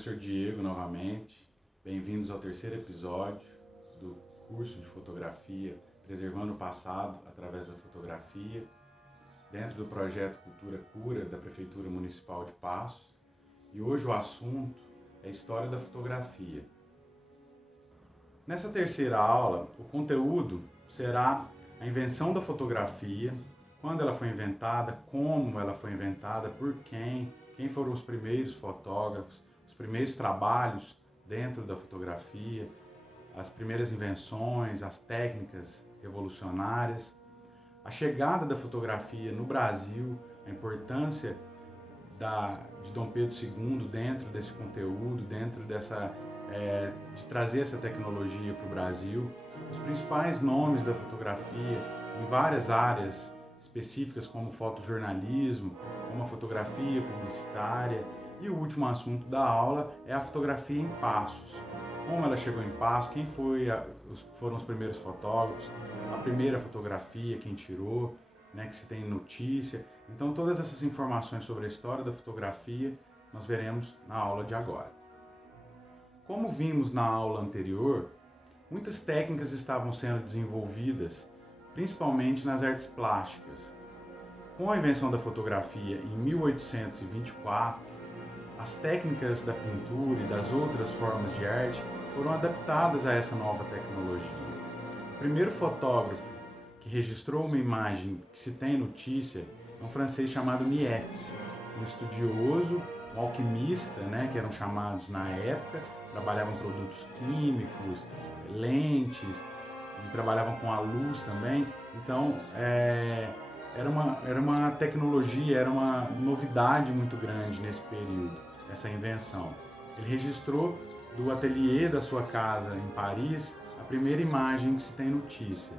professor Diego novamente. Bem-vindos ao terceiro episódio do curso de fotografia Preservando o Passado através da Fotografia, dentro do projeto Cultura Cura da Prefeitura Municipal de Passos. E hoje o assunto é a história da fotografia. Nessa terceira aula, o conteúdo será a invenção da fotografia, quando ela foi inventada, como ela foi inventada, por quem foram os primeiros fotógrafos, os primeiros trabalhos dentro da fotografia, as primeiras invenções, as técnicas revolucionárias, a chegada da fotografia no Brasil, a importância de Dom Pedro II dentro desse conteúdo, dentro de trazer essa tecnologia para o Brasil, os principais nomes da fotografia em várias áreas específicas como fotojornalismo, como a fotografia publicitária, e o último assunto da aula é a fotografia em Passos. Como ela chegou em Passos, quem foram os primeiros fotógrafos, a primeira fotografia, quem tirou, que se tem notícia. Então todas essas informações sobre a história da fotografia nós veremos na aula de agora. Como vimos na aula anterior, muitas técnicas estavam sendo desenvolvidas, principalmente nas artes plásticas. Com a invenção da fotografia em 1824, as técnicas da pintura e das outras formas de arte foram adaptadas a essa nova tecnologia. O primeiro fotógrafo que registrou uma imagem que se tem notícia é um francês chamado Niepce, um estudioso, um alquimista, que eram chamados na época, trabalhavam produtos químicos, lentes, e trabalhavam com a luz também. Então era uma tecnologia, era uma novidade muito grande nesse período, essa invenção. Ele registrou do ateliê da sua casa em Paris a primeira imagem que se tem notícia.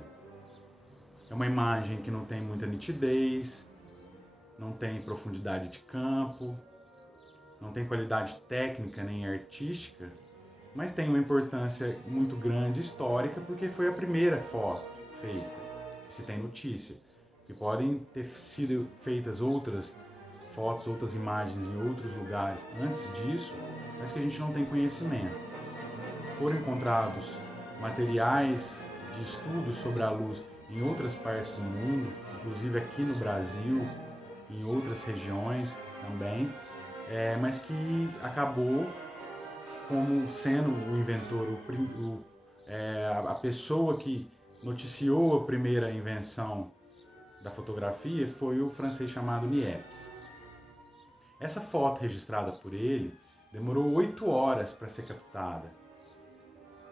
É uma imagem que não tem muita nitidez, não tem profundidade de campo, não tem qualidade técnica nem artística, mas tem uma importância muito grande histórica porque foi a primeira foto feita, que se tem notícia. Que podem ter sido feitas outras fotos, outras imagens em outros lugares antes disso, mas que a gente não tem conhecimento. Foram encontrados materiais de estudos sobre a luz em outras partes do mundo, inclusive aqui no Brasil, em outras regiões também, mas que acabou como sendo o inventor, a pessoa que noticiou a primeira invenção da fotografia foi o francês chamado Niepce. Essa foto registrada por ele demorou 8 horas para ser captada.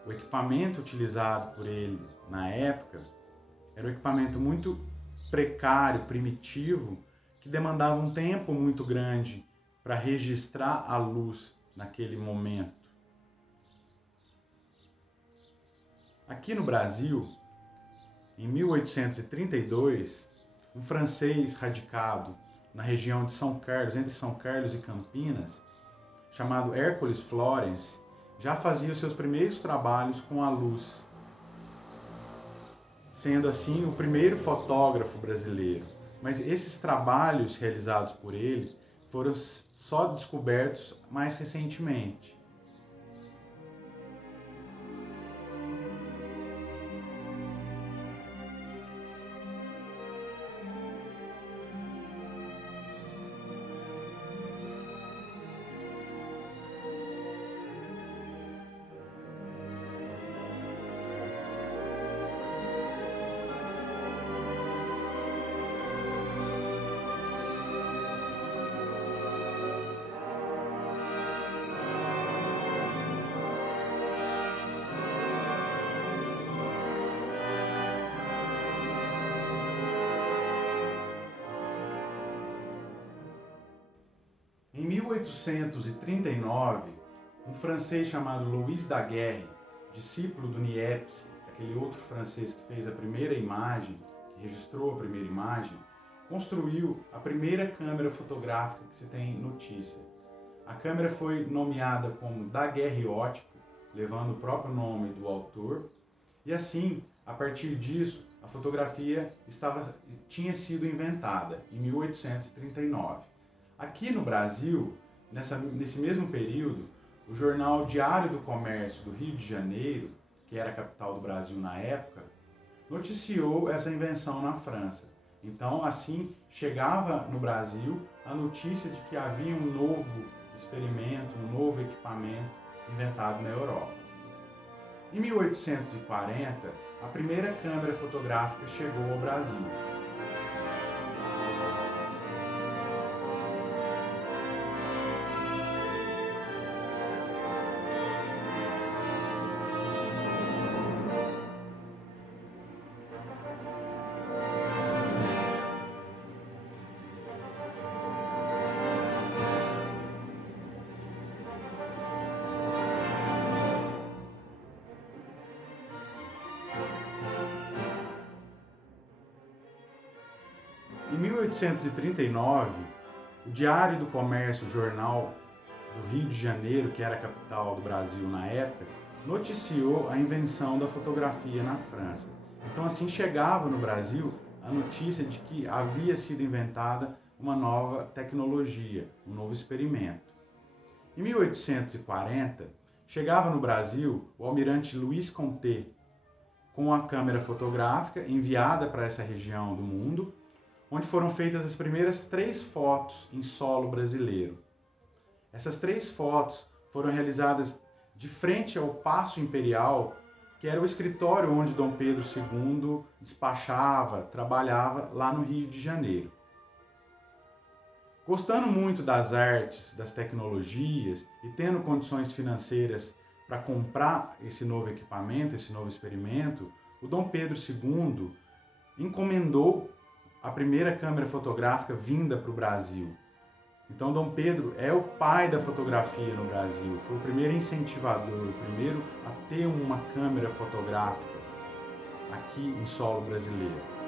O equipamento utilizado por ele na época era um equipamento muito precário, primitivo, que demandava um tempo muito grande para registrar a luz naquele momento. Aqui no Brasil, em 1832, um francês radicado na região de São Carlos, entre São Carlos e Campinas, chamado Hércules Florence, já fazia os seus primeiros trabalhos com a luz, sendo assim o primeiro fotógrafo brasileiro. Mas esses trabalhos realizados por ele foram só descobertos mais recentemente. Em 1839, um francês chamado Louis Daguerre, discípulo do Niepce, aquele outro francês que fez a primeira imagem, que registrou a primeira imagem, construiu a primeira câmera fotográfica que se tem notícia. A câmera foi nomeada como daguerreótipo, levando o próprio nome do autor, e assim, a partir disso, a fotografia tinha sido inventada em 1839. Aqui no Brasil, nesse mesmo período, o jornal Diário do Comércio do Rio de Janeiro, que era a capital do Brasil na época, noticiou essa invenção na França. Então, assim, chegava no Brasil a notícia de que havia um novo experimento, um novo equipamento inventado na Europa. Em 1840, a primeira câmera fotográfica chegou ao Brasil. Em 1839, o Diário do Comércio, jornal do Rio de Janeiro, que era a capital do Brasil na época, noticiou a invenção da fotografia na França. Então, assim, chegava no Brasil a notícia de que havia sido inventada uma nova tecnologia, um novo experimento. Em 1840, chegava no Brasil o almirante Louis Conté, com a câmera fotográfica enviada para essa região do mundo, onde foram feitas as primeiras 3 fotos em solo brasileiro. Essas 3 fotos foram realizadas de frente ao Paço Imperial, que era o escritório onde Dom Pedro II despachava, trabalhava lá no Rio de Janeiro. Gostando muito das artes, das tecnologias e tendo condições financeiras para comprar esse novo equipamento, esse novo experimento, o Dom Pedro II encomendou a primeira câmera fotográfica vinda para o Brasil. Então, Dom Pedro é o pai da fotografia no Brasil, foi o primeiro incentivador, o primeiro a ter uma câmera fotográfica aqui em solo brasileiro.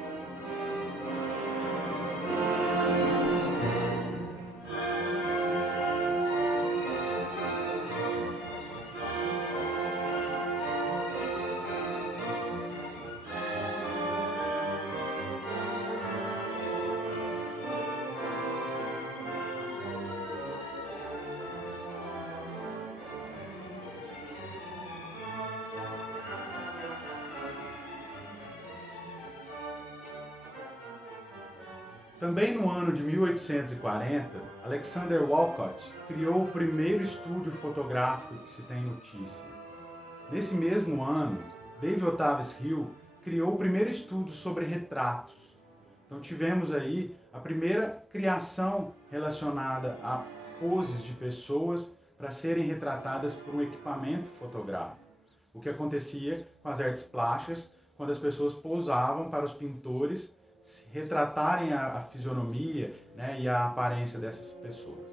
Também no ano de 1840, Alexander Walcott criou o primeiro estúdio fotográfico que se tem notícia. Nesse mesmo ano, David Otavius Hill criou o primeiro estudo sobre retratos. Então tivemos aí a primeira criação relacionada a poses de pessoas para serem retratadas por um equipamento fotográfico. O que acontecia com as artes plásticas, quando as pessoas posavam para os pintores retratarem a fisionomia, né, e a aparência dessas pessoas.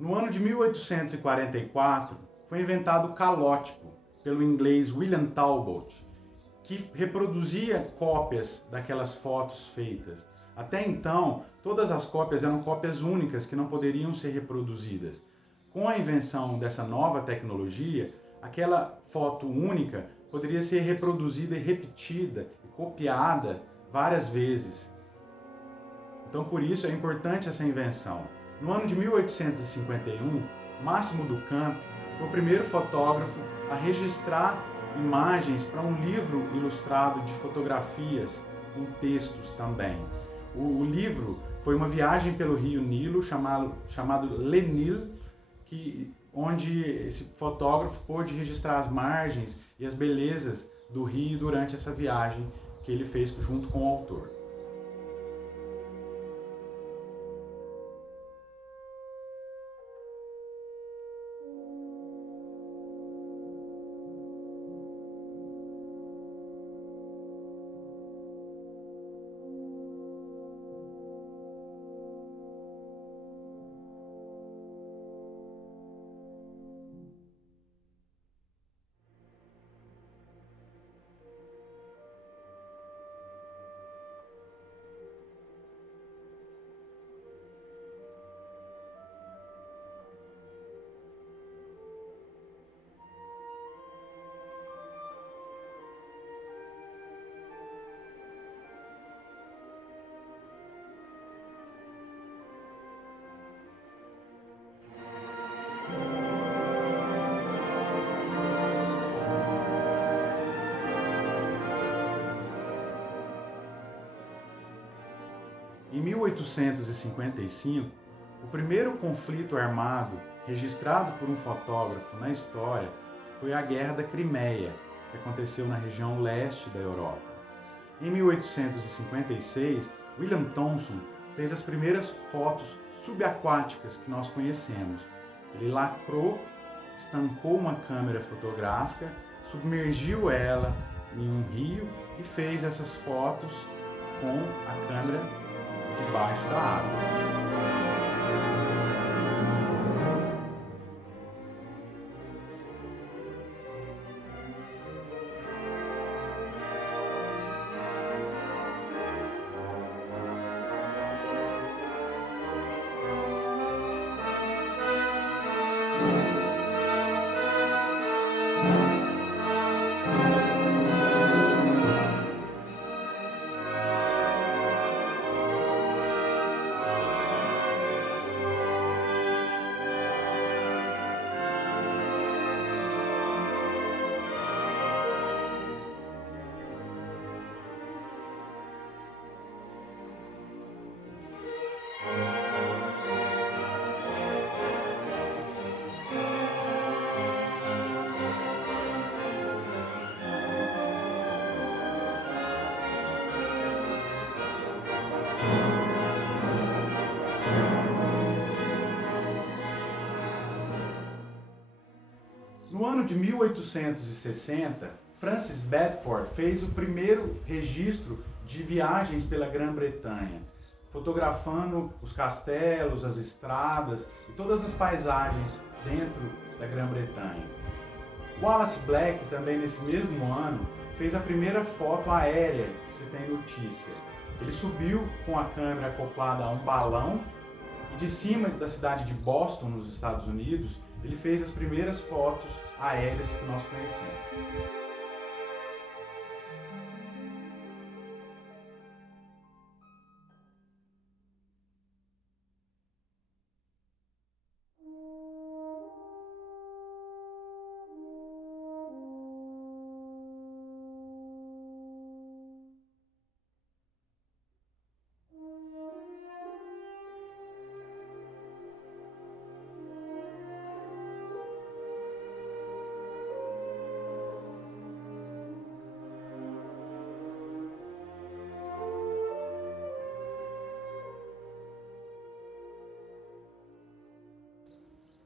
No ano de 1844, foi inventado o calótipo, pelo inglês William Talbot, que reproduzia cópias daquelas fotos feitas. Até então, todas as cópias eram cópias únicas que não poderiam ser reproduzidas. Com a invenção dessa nova tecnologia, aquela foto única poderia ser reproduzida e repetida e copiada várias vezes. Então, por isso é importante essa invenção. No ano de 1851, Máximo do Campo foi o primeiro fotógrafo a registrar imagens para um livro ilustrado de fotografias, com textos também. O livro foi uma viagem pelo rio Nilo, chamado Le Nil, onde esse fotógrafo pôde registrar as margens e as belezas do rio durante essa viagem que ele fez junto com o autor. Em 1855, o primeiro conflito armado registrado por um fotógrafo na história foi a Guerra da Crimeia, que aconteceu na região leste da Europa. Em 1856, William Thomson fez as primeiras fotos subaquáticas que nós conhecemos. Ele lacrou, estancou uma câmera fotográfica, submergiu ela em um rio e fez essas fotos com a câmera debaixo da água. No ano de 1860, Francis Bedford fez o primeiro registro de viagens pela Grã-Bretanha, fotografando os castelos, as estradas e todas as paisagens dentro da Grã-Bretanha. Wallace Black, também nesse mesmo ano, fez a primeira foto aérea que se tem notícia. Ele subiu com a câmera acoplada a um balão e de cima da cidade de Boston, nos Estados Unidos, ele fez as primeiras fotos aéreas que nós conhecemos.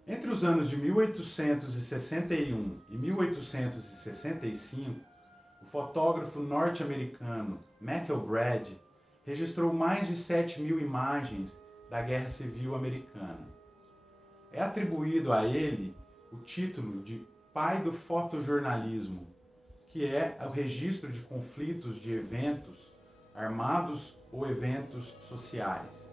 Entre os anos de 1861 e 1865, o fotógrafo norte-americano Matthew Brad registrou mais de 7.000 imagens da Guerra Civil Americana. É atribuído a ele o título de pai do fotojornalismo, que é o registro de conflitos de eventos armados ou eventos sociais.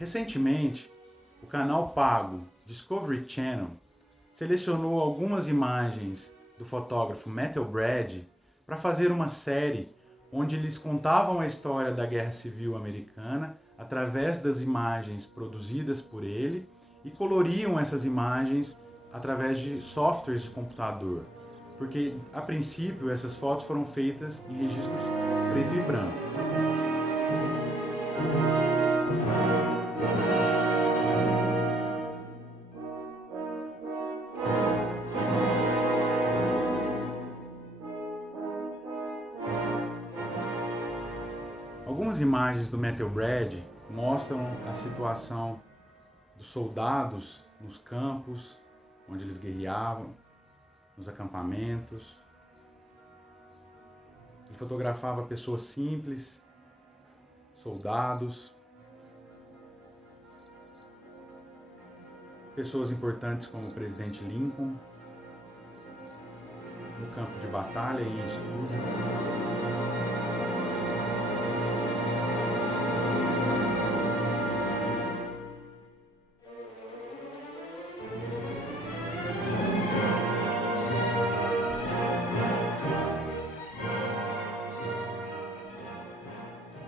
Recentemente, o canal pago Discovery Channel selecionou algumas imagens do fotógrafo Matthew Brad para fazer uma série onde eles contavam a história da Guerra Civil Americana através das imagens produzidas por ele e coloriam essas imagens através de softwares de computador, porque a princípio essas fotos foram feitas em registros preto e branco. Algumas imagens do Metal Brad mostram a situação dos soldados nos campos, onde eles guerreavam, nos acampamentos. Ele fotografava pessoas simples, soldados, pessoas importantes como o presidente Lincoln, no campo de batalha e em estúdio.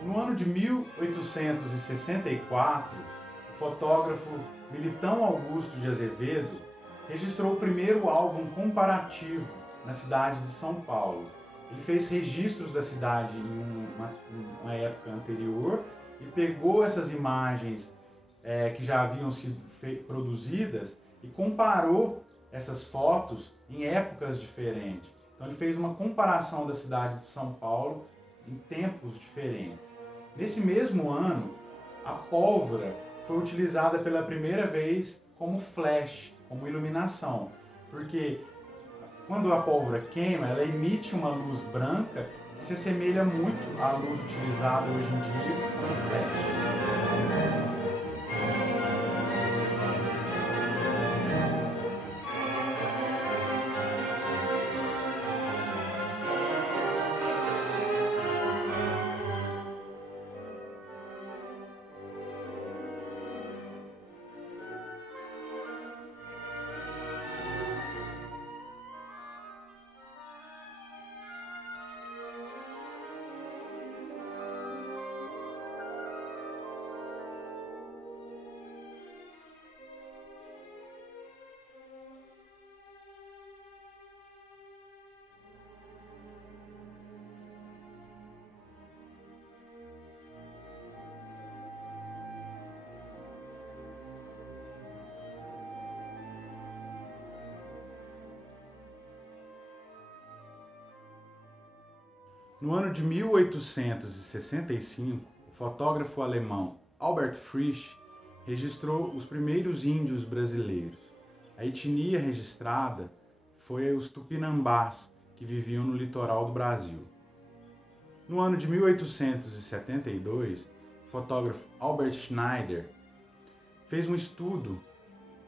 No ano de 1864, o fotógrafo Militão Augusto de Azevedo registrou o primeiro álbum comparativo na cidade de São Paulo. Ele fez registros da cidade em uma época anterior e pegou essas imagens que já haviam sido produzidas e comparou essas fotos em épocas diferentes. Então ele fez uma comparação da cidade de São Paulo em tempos diferentes. Nesse mesmo ano, a pólvora foi utilizada pela primeira vez como flash, como iluminação, porque quando a pólvora queima, ela emite uma luz branca que se assemelha muito à luz utilizada hoje em dia como flash. No ano de 1865, o fotógrafo alemão Albert Frisch registrou os primeiros índios brasileiros. A etnia registrada foi os tupinambás, que viviam no litoral do Brasil. No ano de 1872, o fotógrafo Albert Schneider fez um estudo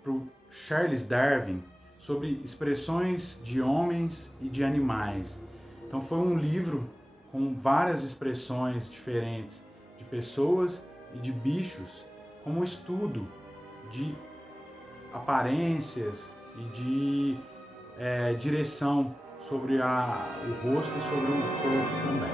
para o Charles Darwin sobre expressões de homens e de animais. Então foi um livro com várias expressões diferentes de pessoas e de bichos, como estudo de aparências e de direção sobre o rosto e sobre o corpo também.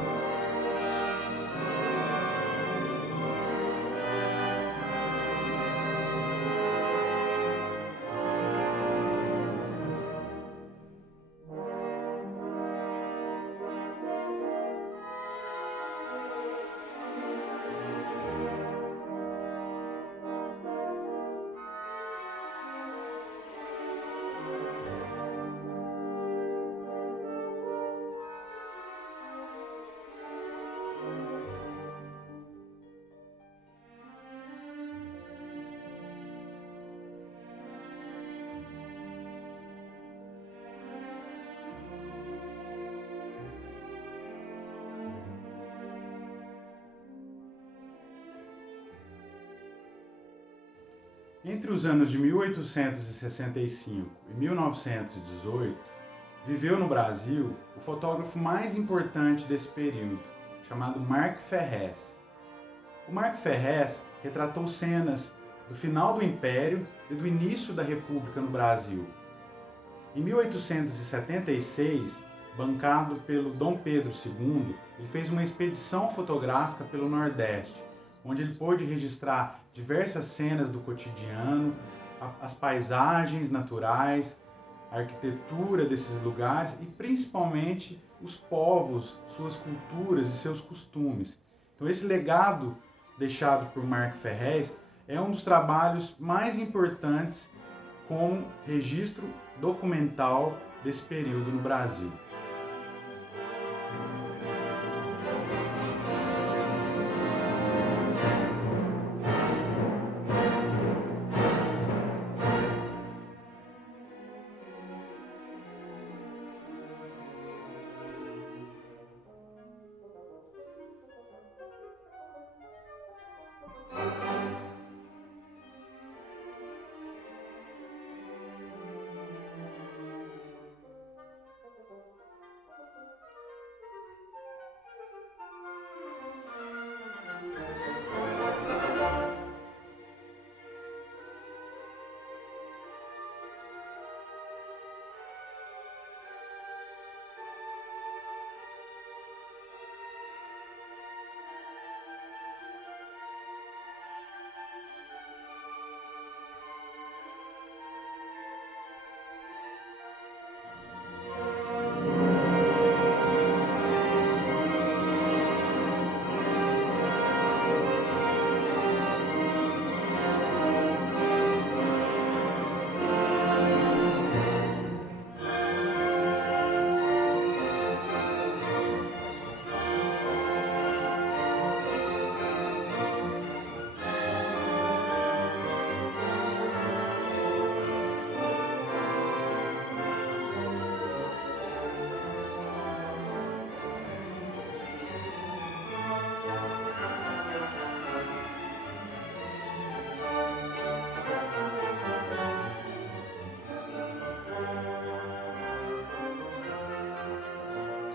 Entre os anos de 1865 e 1918, viveu no Brasil o fotógrafo mais importante desse período, chamado Marc Ferrez. O Marc Ferrez retratou cenas do final do Império e do início da República no Brasil. Em 1876, bancado pelo Dom Pedro II, ele fez uma expedição fotográfica pelo Nordeste, onde ele pôde registrar diversas cenas do cotidiano, as paisagens naturais, a arquitetura desses lugares e principalmente os povos, suas culturas e seus costumes. Então esse legado deixado por Marco Ferrez é um dos trabalhos mais importantes como registro documental desse período no Brasil.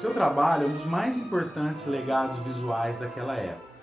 Seu trabalho é um dos mais importantes legados visuais daquela época.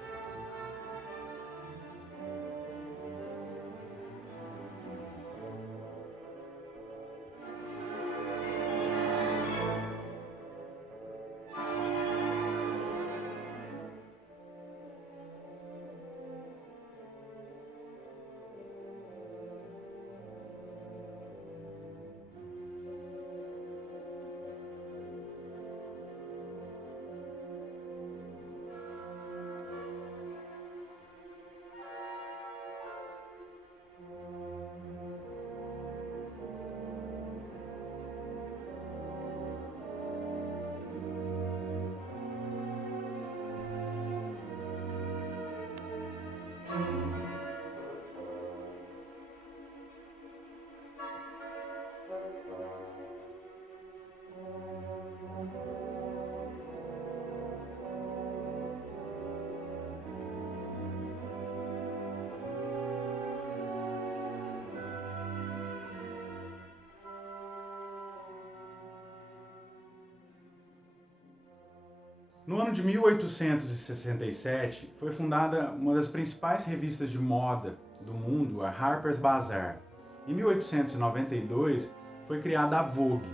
No ano de 1867, foi fundada uma das principais revistas de moda do mundo, a Harper's Bazaar. Em 1892, foi criada a Vogue.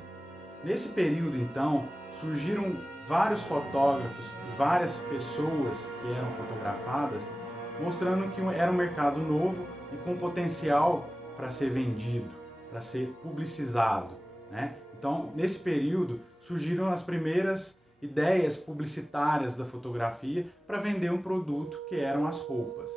Nesse período, então, surgiram vários fotógrafos e várias pessoas que eram fotografadas, mostrando que era um mercado novo e com potencial para ser vendido, para ser publicizado, né? Então, nesse período, surgiram as primeiras ideias publicitárias da fotografia para vender um produto que eram as roupas.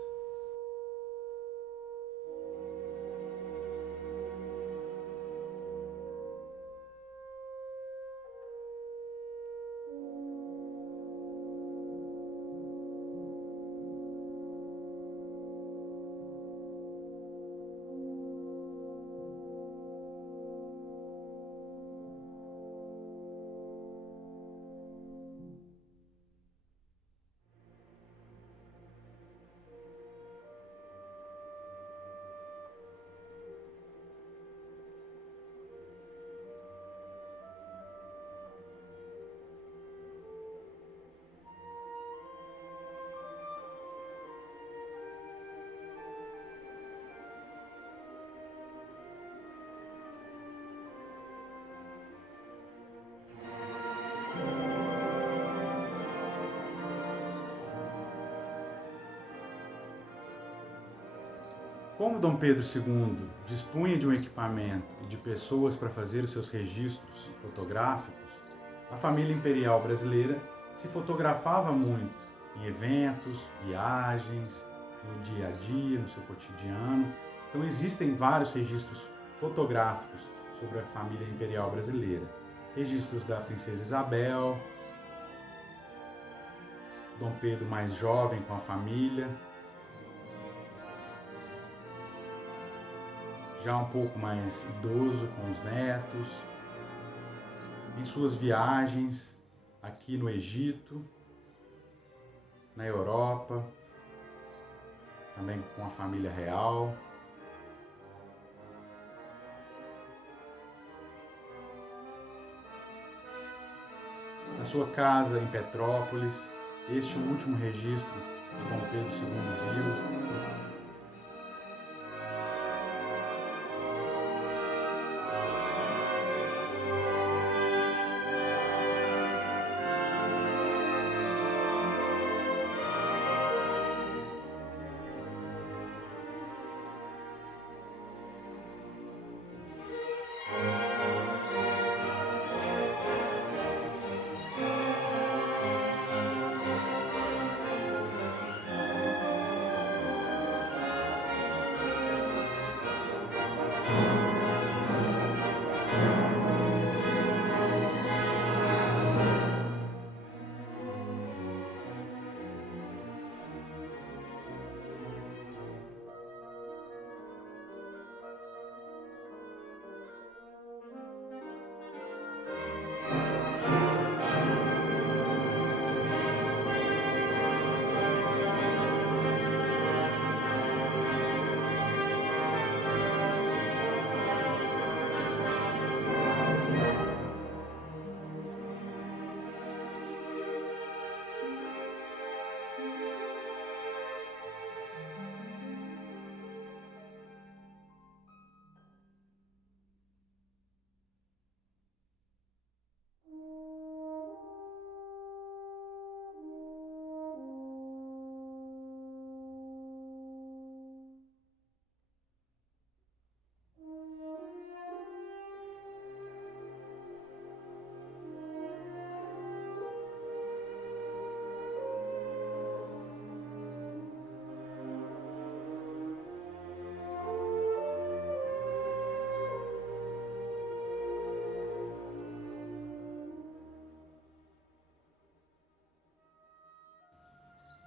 Como Dom Pedro II dispunha de um equipamento e de pessoas para fazer os seus registros fotográficos, a família imperial brasileira se fotografava muito em eventos, viagens, no dia a dia, no seu cotidiano. Então existem vários registros fotográficos sobre a família imperial brasileira. Registros da princesa Isabel, Dom Pedro mais jovem com a família, já um pouco mais idoso com os netos, em suas viagens aqui no Egito, na Europa, também com a família real. Na sua casa em Petrópolis, este último registro de Dom Pedro II vivo.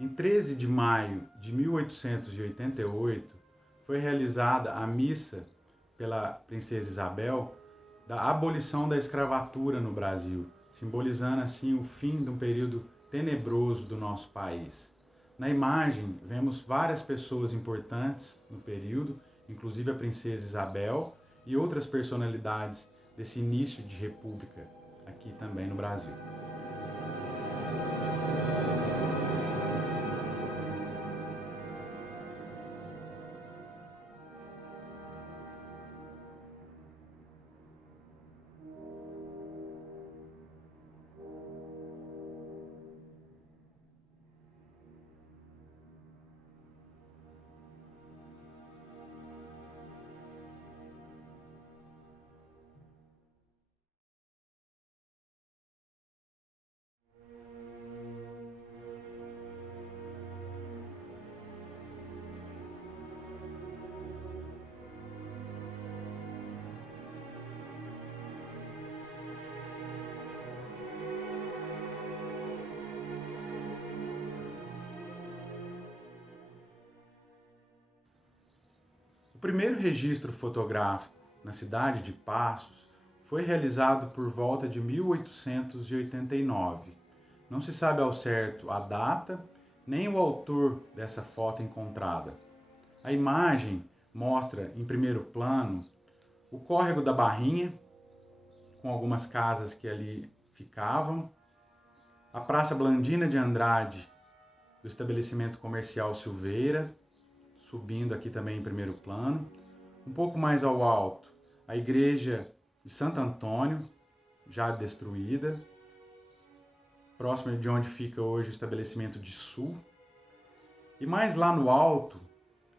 Em 13 de maio de 1888, foi realizada a missa pela princesa Isabel da abolição da escravatura no Brasil, simbolizando assim o fim de um período tenebroso do nosso país. Na imagem, vemos várias pessoas importantes no período, inclusive a princesa Isabel e outras personalidades desse início de república aqui também no Brasil. O primeiro registro fotográfico na cidade de Passos foi realizado por volta de 1889. Não se sabe ao certo a data nem o autor dessa foto encontrada. A imagem mostra em primeiro plano o córrego da Barrinha, com algumas casas que ali ficavam, a Praça Blandina de Andrade, do estabelecimento comercial Silveira, subindo aqui também em primeiro plano. Um pouco mais ao alto, a igreja de Santo Antônio, já destruída, próximo de onde fica hoje o estabelecimento de Sul. E mais lá no alto,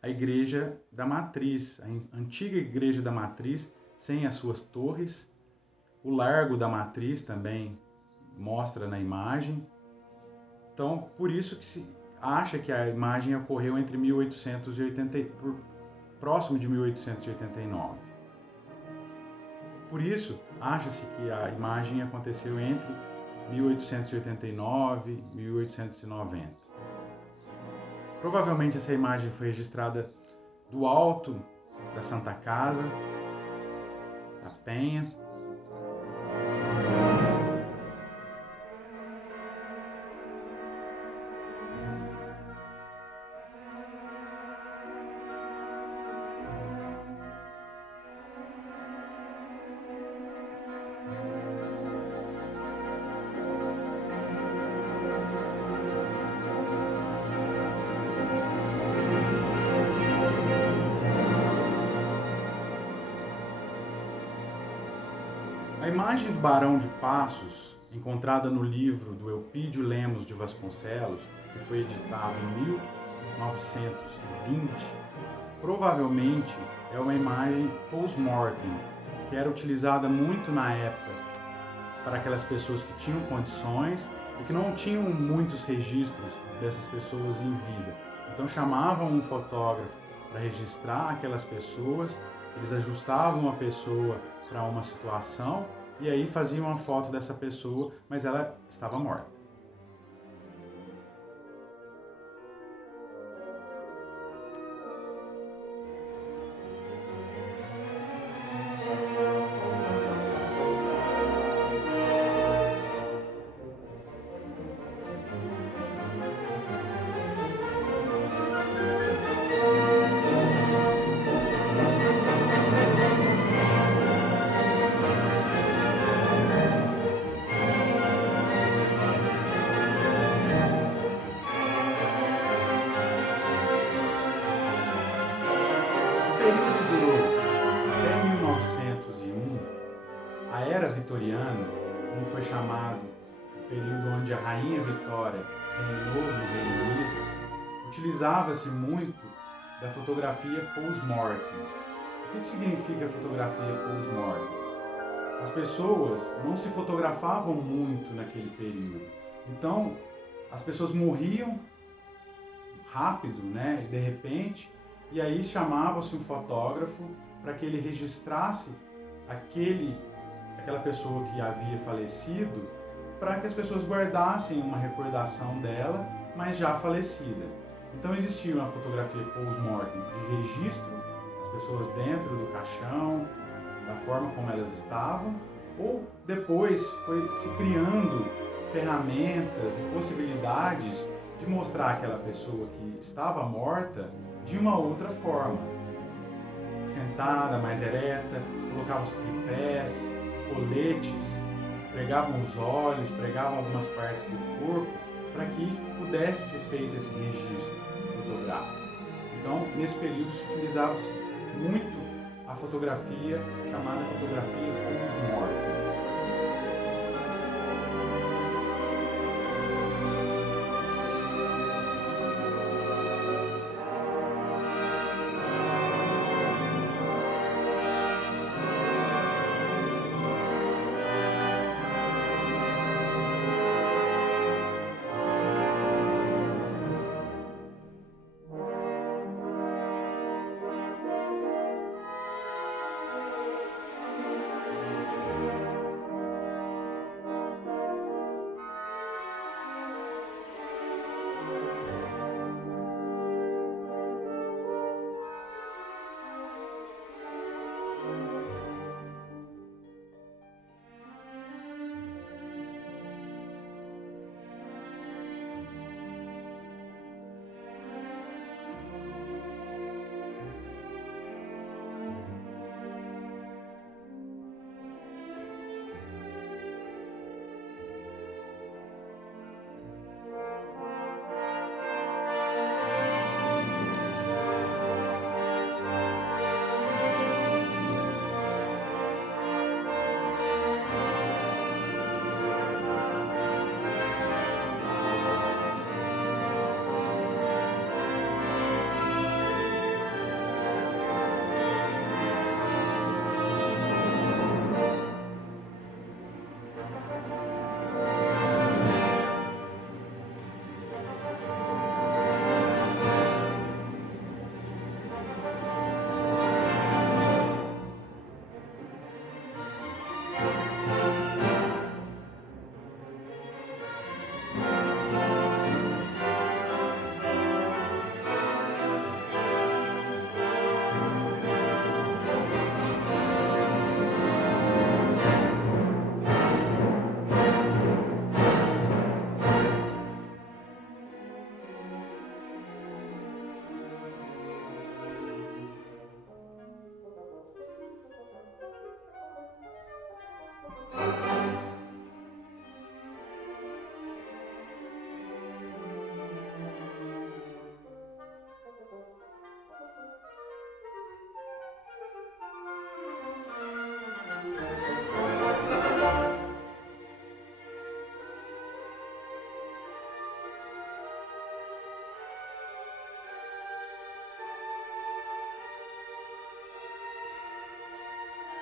a igreja da Matriz, a antiga igreja da Matriz, sem as suas torres. O Largo da Matriz também mostra na imagem. Então, por isso que se acha que a imagem ocorreu entre 1880, próximo de 1889. Por isso, acha-se que a imagem aconteceu entre 1889 e 1890. Provavelmente essa imagem foi registrada do alto da Santa Casa, da Penha. A imagem do Barão de Passos, encontrada no livro do Elpidio Lemos de Vasconcelos, que foi editado em 1920, provavelmente é uma imagem post-mortem, que era utilizada muito na época para aquelas pessoas que tinham condições e que não tinham muitos registros dessas pessoas em vida. Então chamavam um fotógrafo para registrar aquelas pessoas, eles ajustavam a pessoa para uma situação e aí faziam uma foto dessa pessoa, mas ela estava morta. Até 1901, a Era Vitoriana, como foi chamado o período onde a Rainha Vitória reinou no Reino Unido, utilizava-se muito da fotografia post-mortem. O que significa fotografia post-mortem? As pessoas não se fotografavam muito naquele período. Então, as pessoas morriam rápido, né, de repente, e aí chamava-se um fotógrafo para que ele registrasse aquela pessoa que havia falecido, para que as pessoas guardassem uma recordação dela, mas já falecida. Então existia uma fotografia post-mortem de registro, as pessoas dentro do caixão, da forma como elas estavam, ou depois foi se criando ferramentas e possibilidades de mostrar aquela pessoa que estava morta de uma outra forma. Sentada, mais ereta, colocavam os tripés, coletes, pregavam os olhos, pregavam algumas partes do corpo para que pudesse ser feito esse registro fotográfico. Então, nesse período se utilizava-se muito a fotografia chamada fotografia post-mortem.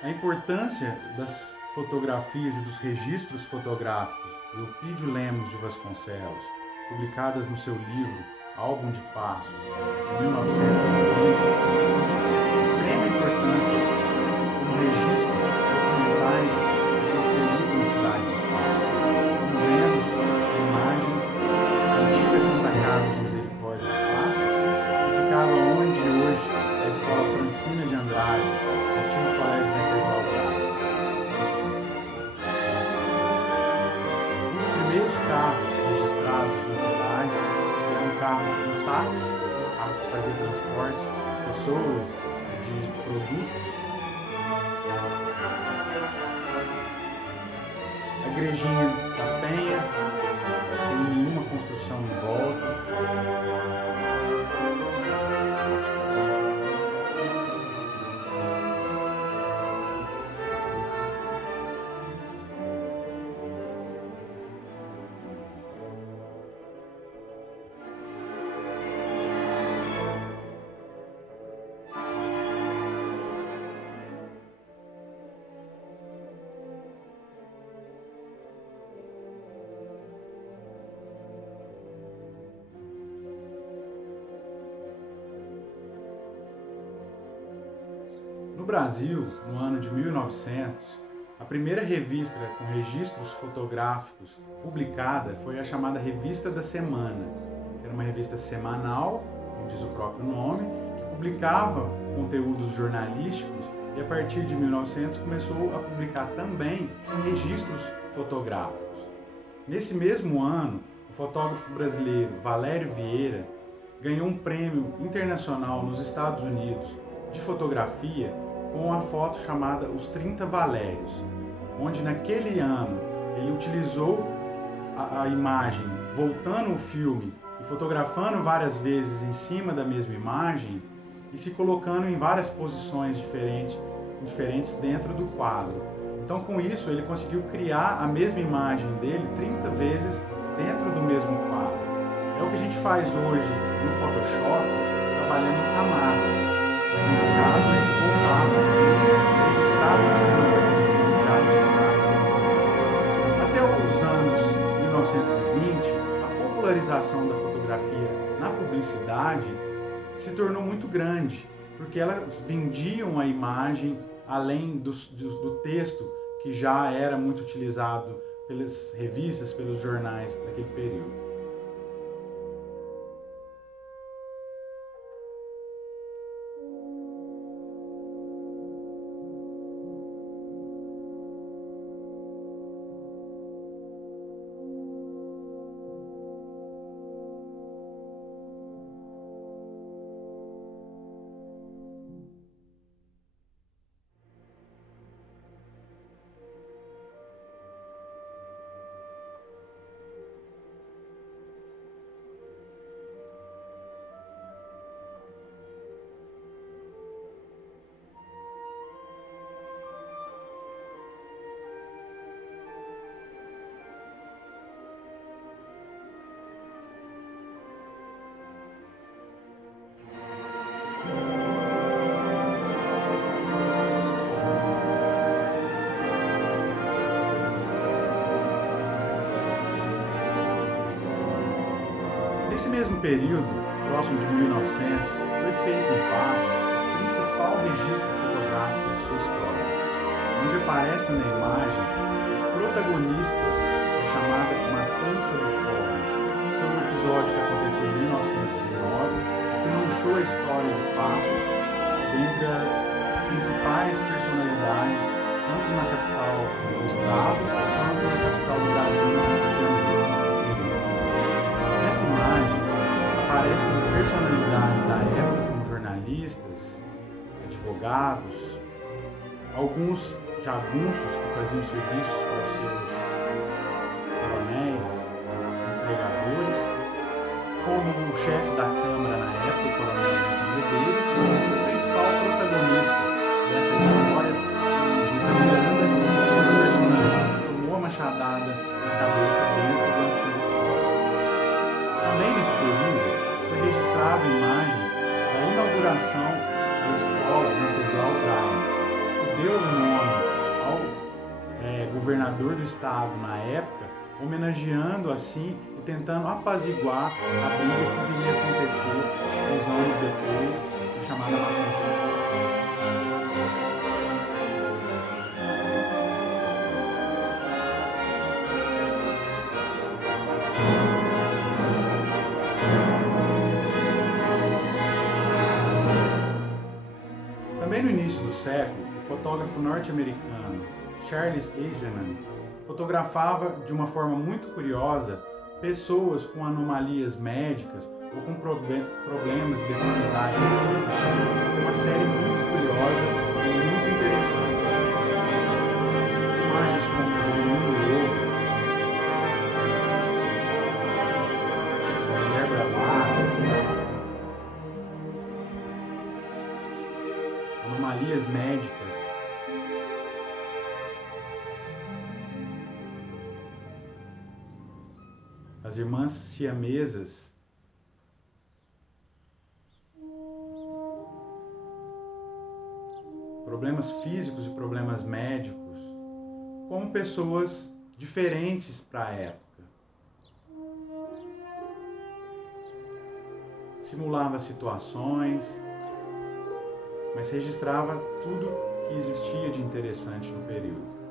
A importância das fotografias e dos registros fotográficos de Eupídio Lemos de Vasconcelos, publicadas no seu livro Álbum de Passos, em 1920, de extrema importância como registros documentais do período na cidade de Passos. Como vemos a imagem da antiga Santa Casa de Misericórdia de Passos, que ficava onde hoje é a Escola Francina de Andrade, antigo Colégio Venceslau Braz. Um dos primeiros carros registrados na cidade era um carro, um táxi, um carro que fazia transportes de pessoas, de produtos. A igrejinha da Penha, sem nenhuma construção em volta. No Brasil, no ano de 1900, a primeira revista com registros fotográficos publicada foi a chamada Revista da Semana, que era uma revista semanal, como diz o próprio nome, que publicava conteúdos jornalísticos e a partir de 1900 começou a publicar também registros fotográficos. Nesse mesmo ano, o fotógrafo brasileiro Valério Vieira ganhou um prêmio internacional nos Estados Unidos de fotografia com a foto chamada Os 30 Valérios, onde naquele ano ele utilizou a imagem voltando o filme e fotografando várias vezes em cima da mesma imagem e se colocando em várias posições diferentes dentro do quadro. Então, com isso, ele conseguiu criar a mesma imagem dele 30 vezes dentro do mesmo quadro. É o que a gente faz hoje no Photoshop, trabalhando em camadas. Mas nesse caso, ele voltava o filme registrado em cima daquele já registrado. Até os anos 1920, a popularização da fotografia na publicidade se tornou muito grande, porque elas vendiam a imagem além do texto que já era muito utilizado pelas revistas, pelos jornais daquele período. Nesse mesmo período, próximo de 1900, foi feito em Passos o principal registro fotográfico de sua história, onde aparecem na imagem os protagonistas da chamada Matança do Fórum. Foi um episódio que aconteceu em 1909, que manchou a história de Passos dentre as principais personalidades, tanto na capital do estado, quanto na capital do Brasil, no Rio de Janeiro. Nesta imagem aparecem personalidades da época, como jornalistas, advogados, alguns jagunços que faziam serviços para os seus coronéis, empregadores, como o chefe da Câmara na época, o coronel Medeiros, e o principal protagonista dessa história, o Miranda, foi um personagem que tomou a machadada na cabeça dentro do antigo fórum. Também nesse período foi registrado imagens da inauguração da escola Venceslau Braz, que deu o nome ao governador do estado na época, homenageando assim e tentando apaziguar a briga que viria a acontecer uns anos depois, a chamada Matança de Flores. Também no início do século, o fotógrafo norte-americano Charles Eisenman fotografava de uma forma muito curiosa pessoas com anomalias médicas ou com problemas de deformidades físicas. Uma série muito curiosa e muito interessante. Imagens como o menino lobo, mulher bravata, anomalias médicas. As irmãs siamesas, problemas físicos e problemas médicos, como pessoas diferentes para a época. Simulava situações, mas registrava tudo que existia de interessante no período.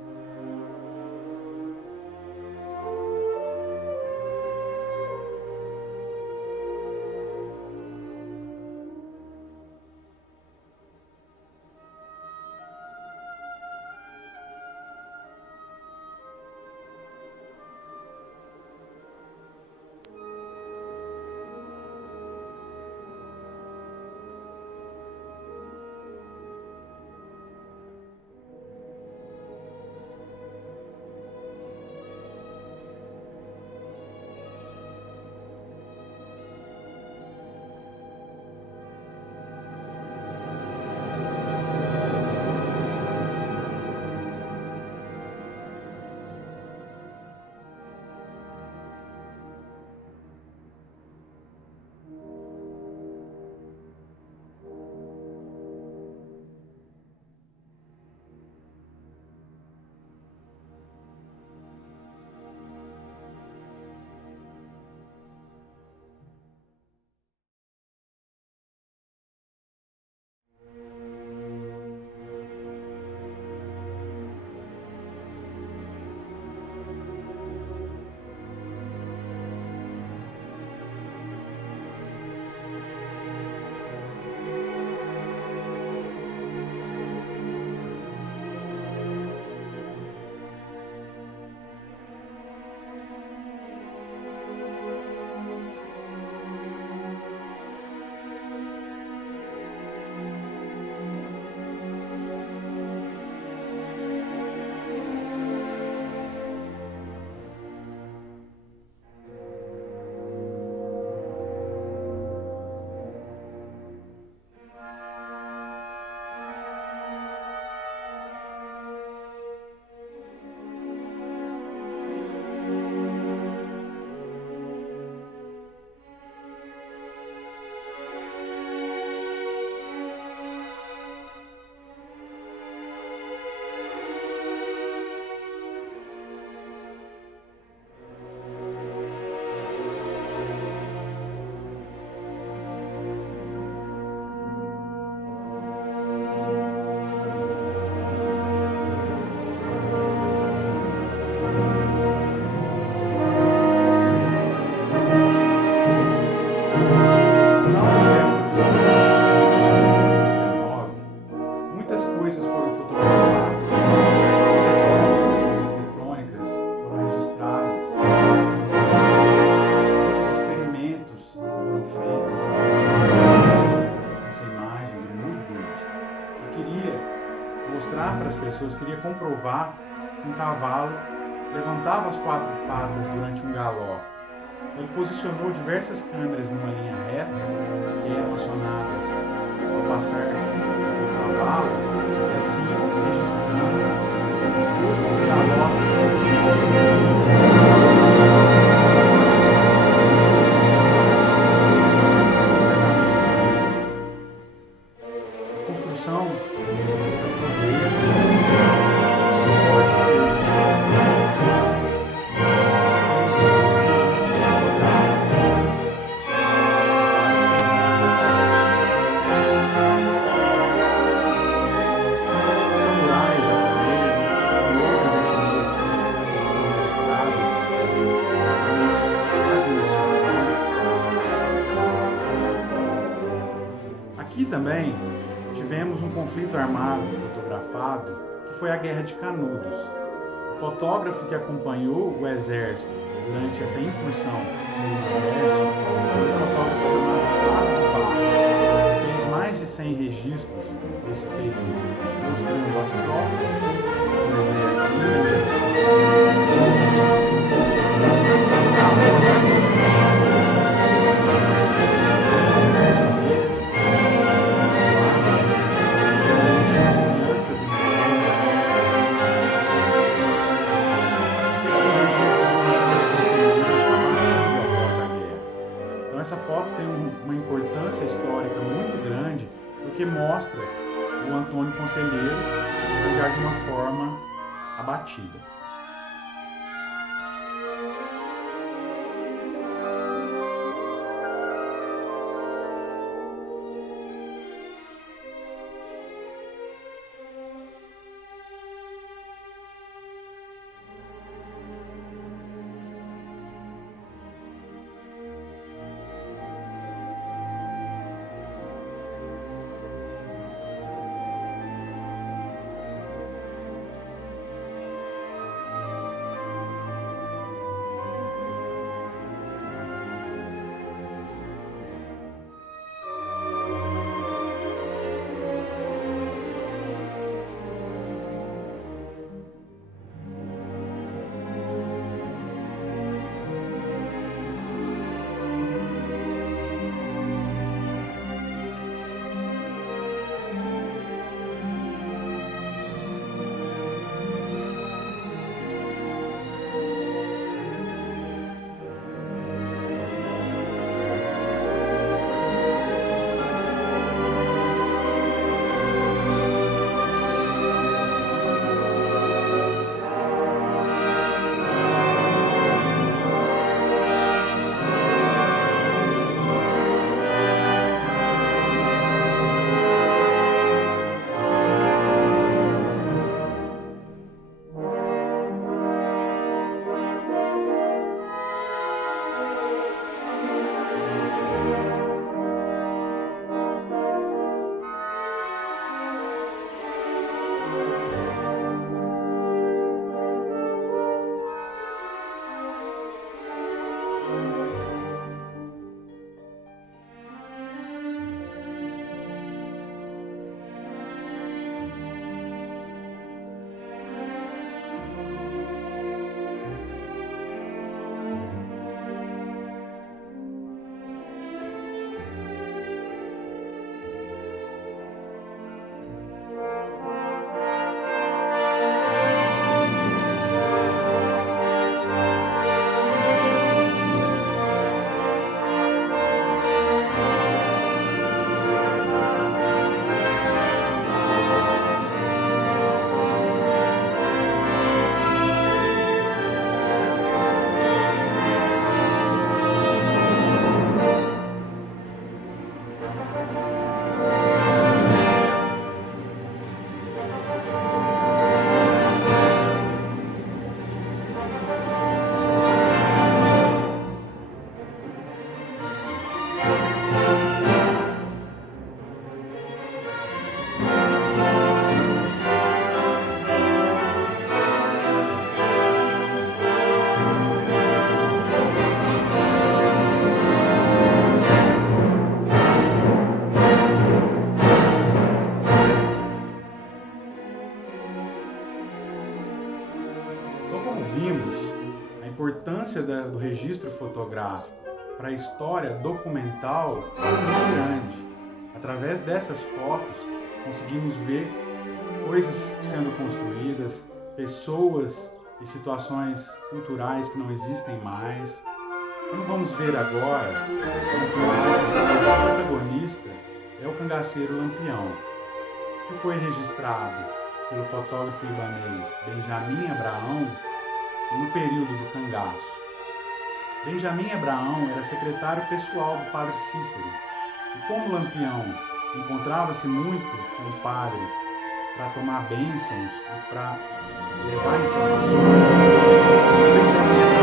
Queria comprovar que um cavalo levantava as quatro patas durante um galope. Ele posicionou diversas câmeras numa linha reta, que eram acionadas ao passar do cavalo, e assim registrando todo o galope. construção da fronteira pode ser aqui também tivemos um conflito armado fotografado, que foi a Guerra de Canudos. O fotógrafo que acompanhou o exército durante essa incursão no Nordeste foi um fotógrafo chamado Flávio de Barros, que fez mais de 100 registros desse período, mostrando as tropas do exército essa foto tem uma importância histórica muito grande, porque mostra o Antônio Conselheiro já de uma forma abatida. vimos, a importância do registro fotográfico para a história documental é muito grande. Através dessas fotos, conseguimos ver coisas sendo construídas, pessoas e situações culturais que não existem mais. Como vamos ver agora, nas imagens, o protagonista é o cangaceiro Lampião. que foi registrado pelo fotógrafo libanês Benjamin Abraão no período do cangaço. Benjamin Abraão era secretário pessoal do padre Cícero e, como Lampião encontrava-se muito com o padre para tomar bênçãos e para levar informações, Benjamin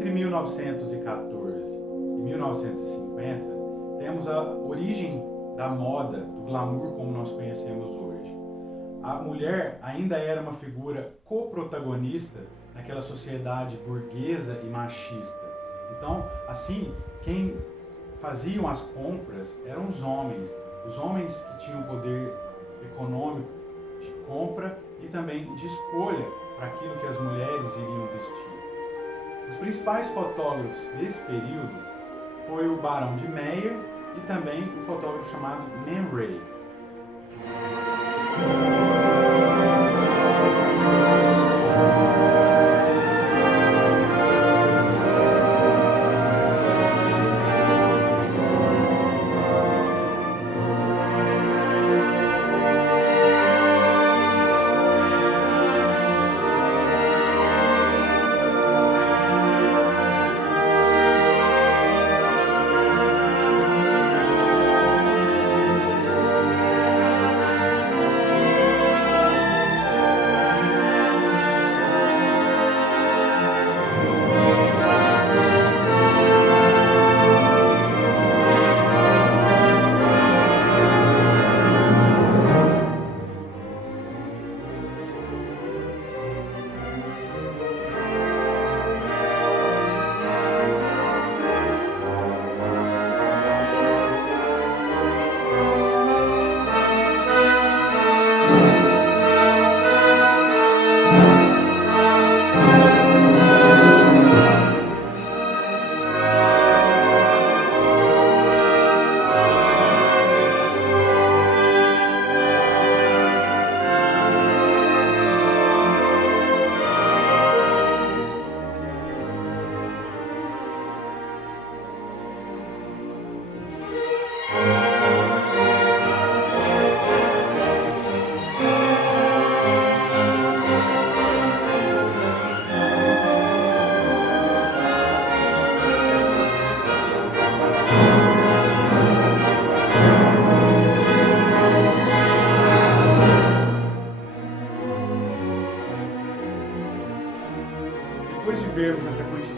Entre 1914 e 1950, temos a origem da moda, do glamour como nós conhecemos hoje. A mulher ainda era uma figura coprotagonista naquela sociedade burguesa e machista. Então, assim, quem faziam as compras eram os homens que tinham poder econômico de compra e também de escolha para aquilo que as mulheres iriam vestir. Os principais fotógrafos desse período foi o Barão de Meyer e também o fotógrafo chamado Man Ray.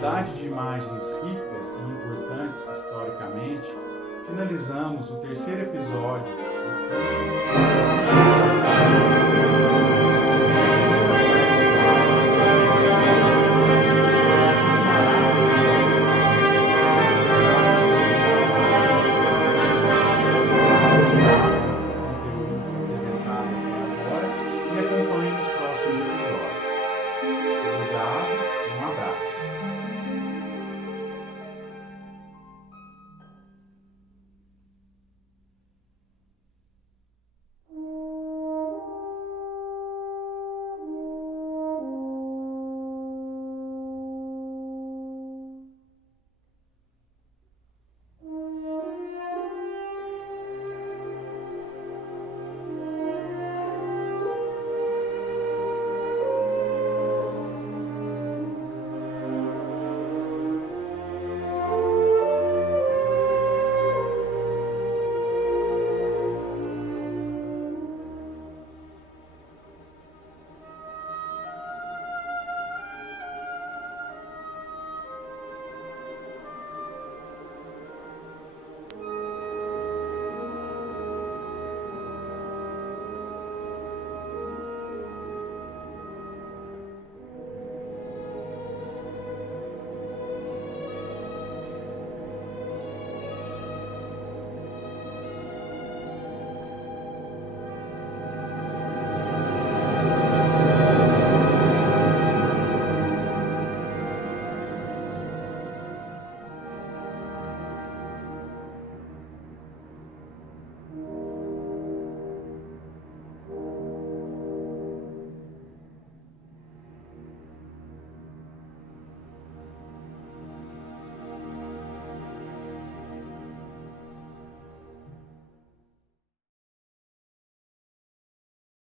quantidade de imagens ricas e importantes historicamente, finalizamos o terceiro episódio do curso.